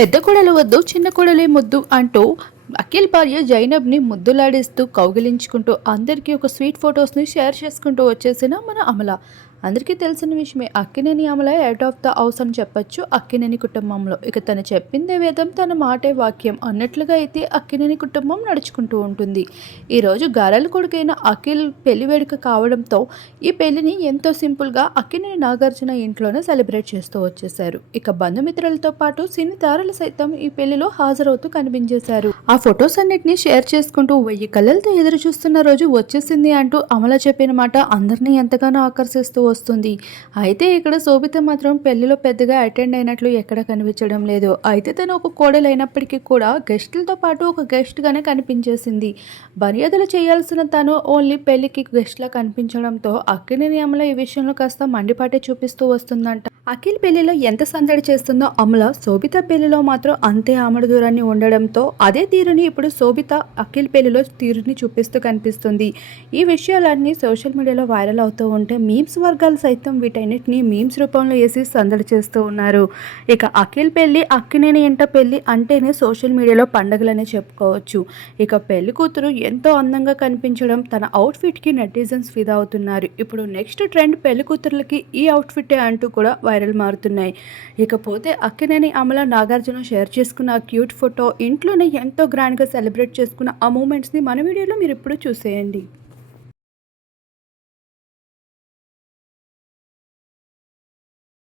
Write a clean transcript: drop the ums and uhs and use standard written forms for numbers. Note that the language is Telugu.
పెద్ద కోడలు వద్దు చిన్న కోడలే ముద్దు అంటూ అఖిల్ భార్య జైనబ్ని ముద్దులాడిస్తూ కౌగిలించుకుంటూ అందరికీ ఒక స్వీట్ ఫొటోస్ని షేర్ చేసుకుంటూ వచ్చేసిన మన అమల. అందరికీ తెలిసిన విషయమే, Akkineni Amala head of the house అని చెప్పొచ్చు అక్కినేని కుటుంబంలో. ఇక తను చెప్పిందే వేదం, తన మాటే వాక్యం అన్నట్లుగా అయితే అక్కినేని కుటుంబం నడుచుకుంటూ ఉంటుంది. ఈరోజు గారాల కొడుకైన అఖిల్ పెళ్లి వేడుక కావడంతో ఈ పెళ్లిని ఎంతో సింపుల్గా అక్కినేని నాగార్జున ఇంట్లోనే సెలబ్రేట్ చేస్తూ వచ్చేశారు. ఇక బంధుమిత్రులతో పాటు సినీ తారలు సైతం ఈ పెళ్లిలో హాజరవుతూ కనిపించేశారు. ఆ ఫొటోస్ అన్నిటిని షేర్ చేసుకుంటూ 1000 కళ్ళతో ఎదురు చూస్తున్న రోజు వచ్చేసింది అంటూ అమల చెప్పిన మాట అందరినీ ఎంతగానో ఆకర్షిస్తూ వస్తుంది. అయితే ఇక్కడ శోభిత మాత్రం పెళ్లిలో పెద్దగా అటెండ్ అయినట్లు ఎక్కడ కనిపించడం లేదు. అయితే తను ఒక కోడలైనప్పటికీ కూడా గెస్టులతో పాటు ఒక గెస్ట్ గానే కనిపించేసింది. మర్యాదలు చేయాల్సిన తను ఓన్లీ పెళ్లికి గెస్ట్ లా కనిపించడంతో అక్కినేని అమల ఈ విషయంలో కాస్త మండిపాటే చూపిస్తూ వస్తుందంట. అఖిల్ పెళ్లిలో ఎంత సందడి చేస్తుందో అమల, శోభిత పెళ్లిలో మాత్రం అంతే ఆమడ దూరాన్ని ఉండడంతో అదే తీరుని ఇప్పుడు శోభిత అఖిల్ పెళ్లిలో తీరుని చూపిస్తూ కనిపిస్తుంది. ఈ విషయాలన్నీ సోషల్ మీడియాలో వైరల్ అవుతూ ఉంటే మీమ్స్ వర్గాలు సైతం వీటన్నిటిని మీమ్స్ రూపంలో వేసి సందడి చేస్తూ ఉన్నారు. ఇక అఖిల్ పెళ్లి, అక్కినేని ఇంట పెళ్లి అంటేనే సోషల్ మీడియాలో పండగలనే చెప్పుకోవచ్చు. ఇక పెళ్లి కూతురు ఎంతో అందంగా కనిపించడం, తన అవుట్ఫిట్కి నెటిజన్స్ ఫిదా అవుతున్నారు. ఇప్పుడు నెక్స్ట్ ట్రెండ్ పెళ్లి కూతుర్లకి ఈ అవుట్ఫిట్ అంటూ కూడా వైరల్ మారుతున్నాయి. ఇకపోతే అక్కినేని అమల నాగార్జున షేర్ చేసుకున్న ఆ క్యూట్ ఫోటో, ఇంట్లోనే ఎంతో గ్రాండ్గా సెలబ్రేట్ చేసుకున్న ఆ మూమెంట్స్ని మన వీడియోలో మీరు ఇప్పుడు చూసేయండి.